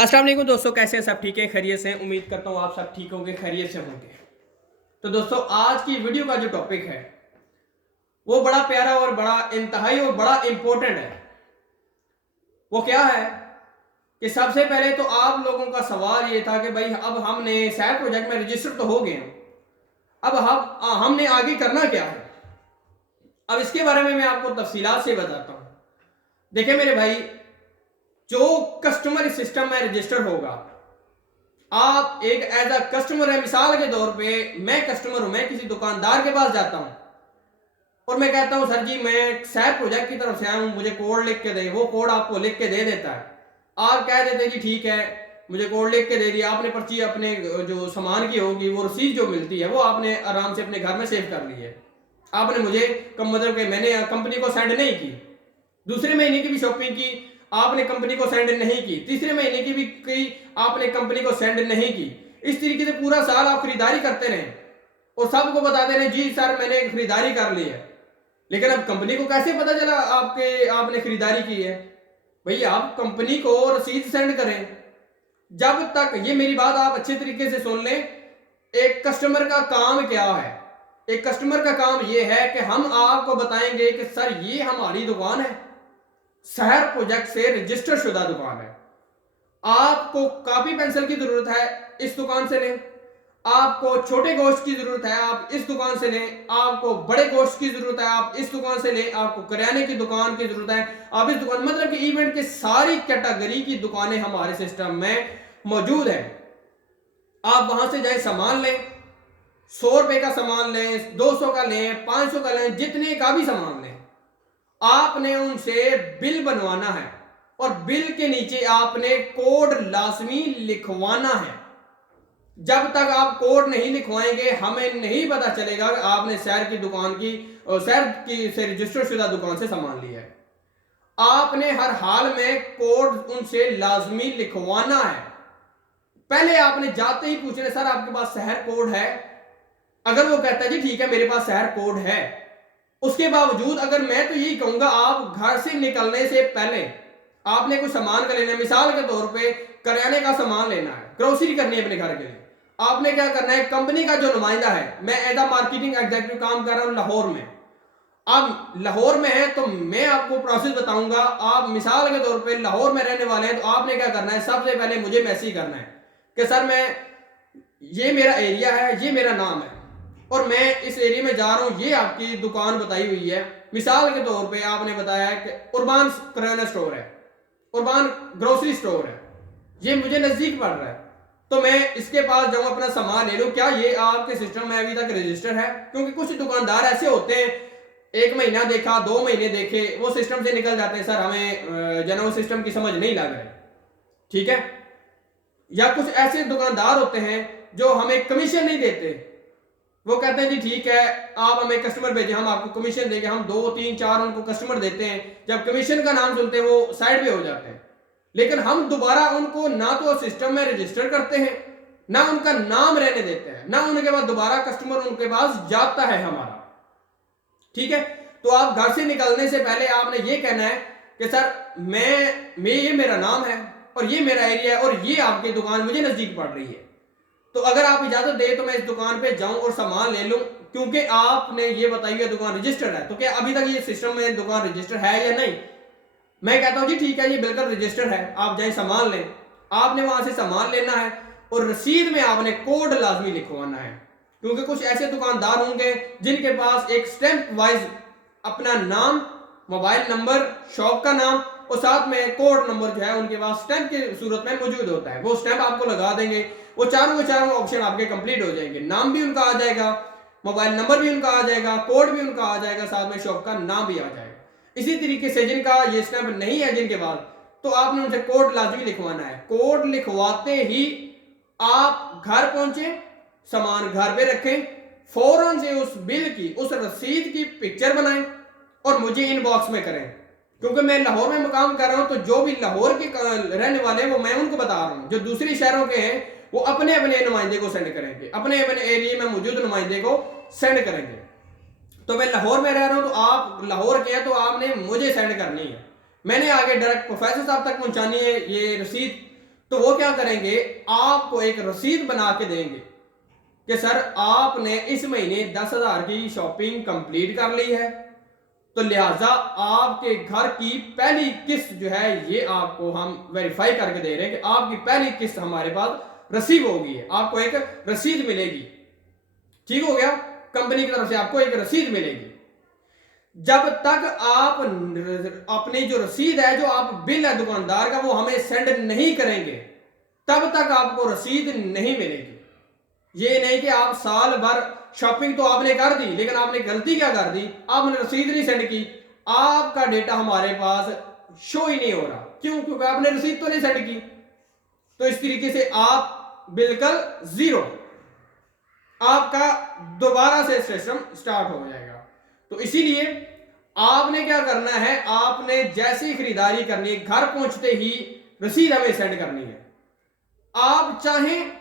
अस्सलाम वालेकुम दोस्तों, कैसे हैं सब? ठीक है, खैरियत से? उम्मीद करता हूँ आप सब ठीक होंगे, खैरियत से होंगे। तो दोस्तों, आज की वीडियो का जो टॉपिक है वो बड़ा प्यारा और बड़ा इंतहाई और बड़ा इंपॉर्टेंट है। वो क्या है कि सबसे पहले तो आप लोगों का सवाल ये था कि भाई अब हमने सैर प्रोजेक्ट में रजिस्टर तो हो गए हैं, अब हमने आगे करना क्या है। अब इसके बारे में मैं आपको तफसीलात से बताता हूँ। देखिए मेरे भाई, जो कस्टमर सिस्टम में रजिस्टर होगा, आप एक एज अ कस्टमर है। मिसाल के तौर पे मैं कस्टमर हूं, मैं किसी दुकानदार के पास जाता हूं और मैं कहता हूं सर जी मैं सैर प्रोजेक्ट की तरफ से आया हूं, मुझे कोड लिख के दे। वो कोड आपको लिख के दे देता है। आप कह देते हैं कि ठीक है, मुझे कोड लिख के दे दिया। आपने पर्ची अपने जो सामान की होगी, वो रसीद जो मिलती है वो आपने आराम से अपने घर में सेव कर ली है। आपने मुझे मतलब कि मैंने कंपनी को सेंड नहीं की। दूसरे महीने की भी शॉपिंग की, आपने कंपनी को सेंड नहीं की। तीसरे महीने की भी की, आपने कंपनी को सेंड नहीं की। इस तरीके से पूरा साल आप खरीदारी करते रहे और सबको बताते रहे जी सर मैंने खरीदारी कर ली है। लेकिन अब कंपनी को कैसे पता चला आपने खरीदारी की है? भैया आप कंपनी को रसीद सेंड करें। जब तक, ये मेरी बात आप अच्छे तरीके से सुन लें, एक कस्टमर का काम क्या है। एक कस्टमर का काम यह है कि हम आपको बताएंगे कि सर ये हमारी दुकान है, शहर प्रोजेक्ट से रजिस्टर शुदा दुकान है। आपको कॉपी पेंसिल की जरूरत है, इस दुकान से लें। आपको छोटे गोश्त की जरूरत है, आप इस दुकान से लें। आपको बड़े गोश्त की जरूरत है, आप इस दुकान से लें। आपको करियाने की दुकान की जरूरत है, आप इस दुकान, मतलब कि इवेंट के सारी कैटेगरी की दुकानें हमारे सिस्टम में मौजूद है। आप वहां से जाए सामान लें, 100 रुपए का सामान लें, 200 का लें, 500 का लें, जितने का भी सामान लें। आपने उनसे बिल बनवाना है और बिल के नीचे आपने कोड लाजमी लिखवाना है। जब तक आप कोड नहीं लिखवाएंगे हमें नहीं पता चलेगा कि आपने शहर की दुकान की, शहर की से रजिस्टर शुदा दुकान से सामान लिया है। आपने हर हाल में कोड उनसे लाजमी लिखवाना है। पहले आपने जाते ही पूछना सर आपके पास शहर कोड है। अगर वो कहता है जी ठीक है मेरे पास शहर कोड है, उसके बावजूद अगर मैं तो यही कहूंगा आप घर से निकलने से पहले आपने कुछ सामान का लेना है। मिसाल के तौर पे करियाने का सामान लेना है, ग्रोसरी करनी है अपने घर के लिए। आपने क्या करना है, कंपनी का जो नुमाइंदा है, मैं एज अ मार्केटिंग एग्जीक्यूटिव काम कर रहा हूं लाहौर में। आप लाहौर में है तो मैं आपको प्रोसेस बताऊंगा। आप मिसाल के तौर पे लाहौर में रहने वाले हैं तो आपने क्या करना है, सबसे पहले मुझे मैसेज करना है कि सर मैं, ये मेरा एरिया है, ये मेरा नाम है और मैं इस एरिया में जा रहा हूं, ये आपकी दुकान बताई हुई है। मिसाल के तौर पे आपने बताया है कि उर्बान किराना स्टोर है, उर्बान ग्रोसरी स्टोर है, ये मुझे नजदीक पड़ रहा है तो मैं इसके पास जाऊं, अपना सामान ले लूं। क्या ये आपके सिस्टम में अभी तक रजिस्टर है? क्योंकि कुछ दुकानदार ऐसे होते हैं, 1 महीना देखा, 2 महीने देखे, वो सिस्टम से निकल जाते हैं, सर हमें जनरल सिस्टम की समझ नहीं लग रही, ठीक है। या कुछ ऐसे दुकानदार होते हैं जो हमें कमीशन नहीं देते। वो कहते हैं जी ठीक है आप हमें कस्टमर भेजें, हम आपको कमीशन देंगे। हम 2 3 4 उनको कस्टमर देते हैं, जब कमीशन का नाम सुनते हैं वो साइड पे हो जाते हैं। लेकिन हम दोबारा उनको ना तो सिस्टम में रजिस्टर करते हैं, ना उनका नाम रहने देते हैं, ना उनके बाद दोबारा कस्टमर उनके पास जाता है हमारा, ठीक है। तो आप घर से निकलने से पहले आपने ये कहना है कि सर मैं ये मेरा नाम है और ये मेरा एरिया है और ये आपकी दुकान मुझे नजदीक पड़ रही है। तो अगर आप इजाजत दे तो मैं इस दुकान पे जाऊं और सामान ले लूं, क्योंकि आपने ये बताई है दुकान रजिस्टर्ड है। तो क्या अभी तक ये सिस्टम में दुकान रजिस्टर है या नहीं? मैं कहता हूं जी ठीक है ये बिल्कुल रजिस्टर है, आप जाए सामान लें। आपने वहां से सामान लेना है और रसीद में आपने कोड लाजमी लिखवाना है। क्योंकि कुछ ऐसे दुकानदार होंगे जिनके पास एक स्टैंप वाइज अपना नाम, मोबाइल नंबर, शॉप का नाम और साथ में कोड नंबर जो है उनके पास स्टैंप की सूरत में मौजूद होता है। वो स्टैंप आपको लगा देंगे, वो चारों के चारों ऑप्शन आपके कंप्लीट हो जाएंगे। नाम भी उनका आ जाएगा, मोबाइल नंबर भी उनका आ जाएगा, कोड भी उनका आ जाएगा, साथ में शॉप का नाम भी आ जाएगा। इसी तरीके से जिनका ये स्टैंप नहीं है जिनके पास, तो आपने उनसे कोड लाजमी लिखवाना है। कोड लिखवाते ही आप घर पहुंचे, सामान घर पे रखें, फौरन से उस बिल की, उस रसीद की पिक्चर बनाएं और मुझे इनबॉक्स में करें। क्योंकि मैं लाहौर में मुकाम कर रहा हूं तो जो भी लाहौर के रहने वाले हैं वो मैं उनको बता रहा हूं। जो दूसरे शहरों के हैं वो अपने अपने नुमाइंदे को सेंड करेंगे, अपने अपने एरिया में मौजूद नुमाइंदे को सेंड करेंगे। तो मैं लाहौर में रह रहा हूं तो आप लाहौर के हैं तो आपने मुझे सेंड करनी है। मैंने आगे डायरेक्ट प्रोफेसर साहब तक पहुंचानी है ये रसीद। तो वो क्या करेंगे, आपको एक रसीद बना के देंगे कि सर आपने इस महीने 10,000 की शॉपिंग कंप्लीट कर ली है, तो लिहाजा आपके घर की पहली किस्त जो है ये आपको हम वेरीफाई करके दे रहे हैं कि आपकी पहली किस्त हमारे पास रिसीव होगी है, आपको एक रसीद मिलेगी। ठीक हो गया, कंपनी की तरफ से आपको एक रसीद मिलेगी। जब तक आप अपनी जो रसीद है, जो आप बिल है दुकानदार का, वो हमें सेंड नहीं करेंगे, तब तक आपको रसीद नहीं मिलेगी। ये नहीं कि आप साल भर शॉपिंग तो आपने कर दी, लेकिन आपने गलती क्या कर दी, आपने रसीद नहीं सेंड की, आपका डेटा हमारे पास शो ही नहीं हो रहा। क्यों? क्योंकि आपने रसीद तो नहीं सेंड की। तो इस तरीके से आप बिल्कुल जीरो, आपका दोबारा से सिस्टम स्टार्ट हो जाएगा। तो इसीलिए आपने क्या करना है, आपने जैसी खरीदारी करनी है, घर पहुंचते ही रसीद हमें सेंड करनी है। आप चाहें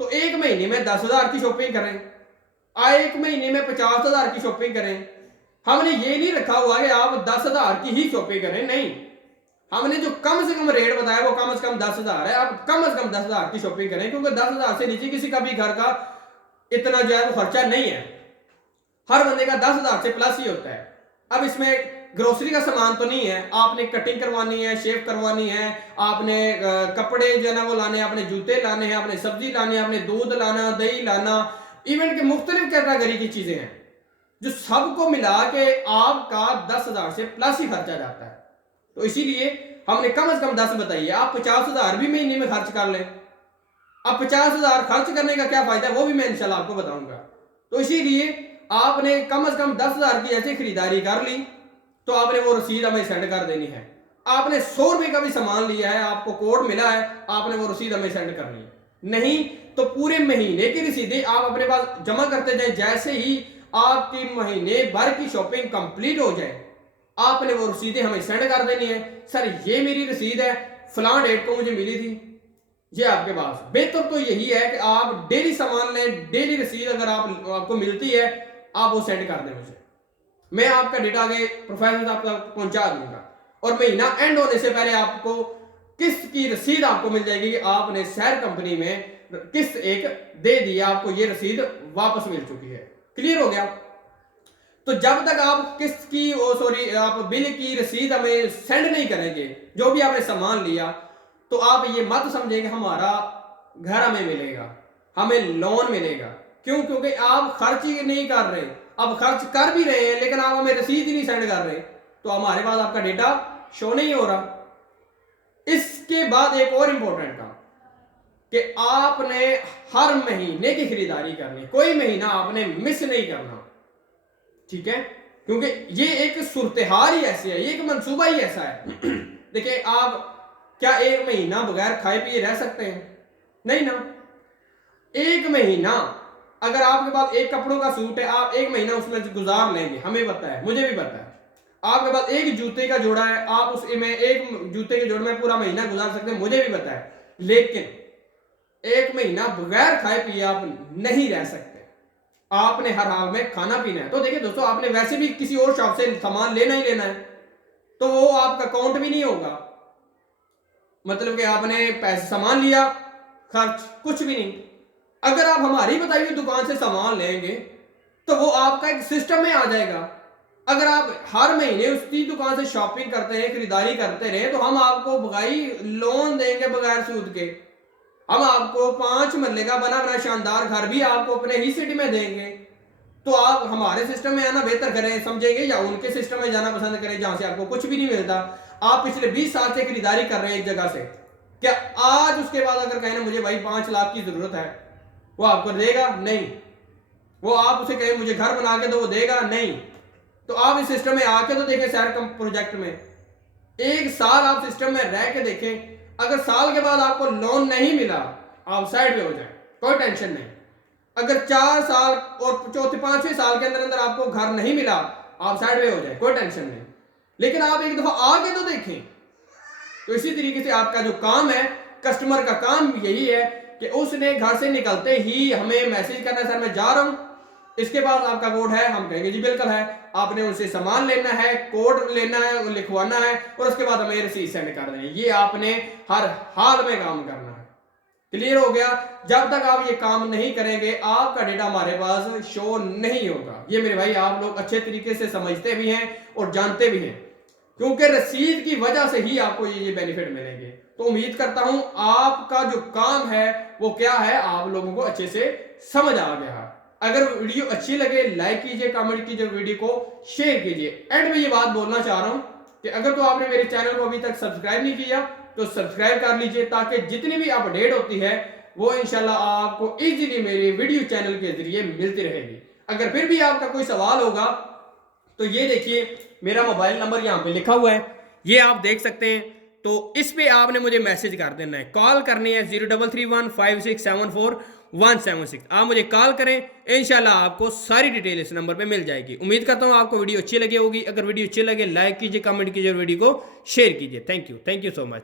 तो एक महीने में 10,000 की शॉपिंग करें, एक महीने में 50,000 की शॉपिंग करें। हमने ये नहीं रखा हुआ कि आप 10,000 की ही शॉपिंग करें, नहीं। हमने जो कम से कम रेट बताया वो कम से कम 10,000 है। आप कम से कम 10,000 की शॉपिंग करें, क्योंकि 10,000 से नीचे किसी का भी घर का इतना जो है वो खर्चा नहीं है। हर बंदे का 10,000 से प्लस ही होता है। अब इसमें ग्रोसरी का सामान तो नहीं है, आपने कटिंग करवानी है, शेव करवानी है, आपने कपड़े जो है ना वो लाने हैं, आपने जूते लाने हैं, आपने सब्जी लानी है, आपने दूध लाना, दही लाना, इवन के मुख्तलिफ कैटेगरी की चीजें हैं जो सबको मिला के आपका 10,000 से प्लस ही खर्चा जाता है। तो इसीलिए हमने कम से कम 10 बताइए। आप 50,000 भी महीने में खर्च कर लें। अब 50,000 खर्च करने का क्या फायदा है वो भी मैं इंशाल्लाह आपको बताऊंगा। तो इसीलिए आपने कम से कम 10,000 की ऐसी खरीदारी कर ली तो आपने वो रसीद हमें सेंड कर देनी है। आपने 100 रुपए का भी सामान लिया है, आपको कोड मिला है, आपने वो रसीद हमें सेंड करनी है। नहीं तो पूरे महीने की रसीदें आप अपने पास जमा करते जाए। जैसे ही आपकी महीने भर की शॉपिंग कंप्लीट हो जाए, आपने वो रसीदें हमें सेंड कर देनी है। सर ये मेरी रसीद है, फलां डेट को मुझे मिली थी, ये आपके पास। बेहतर तो यही है कि आप डेली सामान लें, डेली रसीद अगर आपको मिलती है आप वो सेंड कर दें मुझे, मैं आपका डेटा आगे प्रोफेशनल आपको पहुंचा दूंगा। और महीना एंड होने से पहले आपको किस्त की रसीद आपको मिल जाएगी कि आपने शहर कंपनी में किस्त एक दे दी, आपको ये रसीद वापस मिल चुकी है। क्लियर हो गया? तो जब तक आप किस्त की आप बिल की रसीद हमें सेंड नहीं करेंगे, जो भी आपने सामान लिया, तो आप ये मत समझेंगे हमारा घर हमें मिलेगा, हमें लोन मिलेगा। क्यों? क्योंकि आप खर्च ही नहीं कर रहे। अब खर्च कर भी रहे हैं लेकिन आप हमें रसीद ही नहीं सेंड कर रहे, तो हमारे पास आपका डेटा शो नहीं हो रहा। इसके बाद एक और इंपॉर्टेंट काम कि आपने हर महीने की खरीदारी करनी, कोई महीना आपने मिस नहीं करना। ठीक है? क्योंकि ये एक सूरत-ए-हाल ही ऐसी है, ये एक मंसूबा ही ऐसा है। देखिए, आप क्या एक महीना बगैर खाए पिए रह सकते हैं? नहीं ना। एक महीना अगर आपके पास एक कपड़ों का सूट है, आप एक महीना उसमें गुजार लेंगे, हमें पता है, मुझे भी पता है। आपके पास एक जूते का जोड़ा है, आप उसमें एक जूते के जोड़े में पूरा महीना गुजार सकते हैं, मुझे भी पता है। लेकिन एक महीना बगैर खाए पिए आप नहीं रह सकते। आपने हर हाल में खाना पीना है। तो देखिए दोस्तों, आपने वैसे भी किसी और शॉप से सामान लेना ही लेना है, तो वो आपका काउंट भी नहीं होगा। मतलब कि आपने पैसे सामान लिया, खर्च कुछ भी नहीं। अगर आप हमारी बताई हुई दुकान से सामान लेंगे तो वो आपका एक सिस्टम में आ जाएगा। अगर आप हर महीने उसकी दुकान से शॉपिंग करते हैं, खरीदारी करते रहे, तो हम आपको भाई लोन देंगे बगैर सूद के। हम आपको 5 मरले का बना बना शानदार घर भी आपको अपने ही सिटी में देंगे। तो आप हमारे सिस्टम में आना बेहतर करें समझेंगे, या उनके सिस्टम में जाना पसंद करें जहां से आपको कुछ भी नहीं मिलता। आप पिछले 20 साल से खरीदारी कर रहे हैं एक जगह से, क्या आज उसके बाद अगर कहें मुझे भाई 5 लाख की जरूरत है, वो आपको देगा? नहीं। वो आप उसे कहें मुझे घर बना के दो, वो देगा? नहीं। तो आप इस सिस्टम में आके तो देखें, शहर कम प्रोजेक्ट में 1 साल आप सिस्टम में रह के देखें। अगर साल के बाद आपको लोन नहीं मिला, आप साइड पे हो जाए, कोई टेंशन नहीं। अगर 4 साल और चौथे 5वें साल के अंदर अंदर आपको घर नहीं मिला, आप साइड पे हो जाए, कोई टेंशन नहीं। लेकिन आप एक दफा आके तो देखें। तो इसी तरीके से आपका जो काम है, कस्टमर का काम यही है कि उसने घर से निकलते ही हमें मैसेज करना, सर मैं जा रहा हूं, इसके बाद आपका कोड है, हम कहेंगे जी बिल्कुल है। आपने उनसे सामान लेना है, कोड लेना है, लिखवाना है और उसके बाद हमें रसीद सेंड कर देनी है। ये आपने हर हाल में काम करना है। क्लियर हो गया? जब तक आप ये काम नहीं करेंगे आपका डेटा हमारे पास शो नहीं होगा। ये मेरे भाई आप लोग अच्छे तरीके से समझते भी हैं और जानते भी हैं, क्योंकि रसीद की वजह से ही आपको ये बेनिफिट मिलेंगे। तो उम्मीद करता हूं आपका जो काम है वो क्या है, आप लोगों को अच्छे से समझ आ गया है। अगर वीडियो अच्छी लगे लाइक कीजिए, कमेंट कीजिए, वीडियो को शेयर कीजिए। एंड में ये बात बोलना चाह रहा हूं कि अगर तो आपने मेरे चैनल को अभी तक सब्सक्राइब नहीं किया तो सब्सक्राइब कर लीजिए, ताकि जितनी भी अपडेट होती है वो इंशाल्लाह आपको इजीली मेरे वीडियो चैनल के जरिए मिलती रहेगी। अगर फिर भी आपका कोई सवाल होगा तो ये देखिए मेरा मोबाइल नंबर यहाँ पे लिखा हुआ है, ये आप देख सकते हैं। तो इस पे आपने मुझे मैसेज कर देना है, कॉल करनी है 03315674 176। आप मुझे कॉल करें, इंशाल्लाह आपको सारी डिटेल इस नंबर पे मिल जाएगी। उम्मीद करता हूँ आपको वीडियो अच्छी लगी होगी। अगर वीडियो अच्छी लगे लाइक कीजिए, कमेंट कीजिए और वीडियो को शेयर कीजिए। Thank you so much.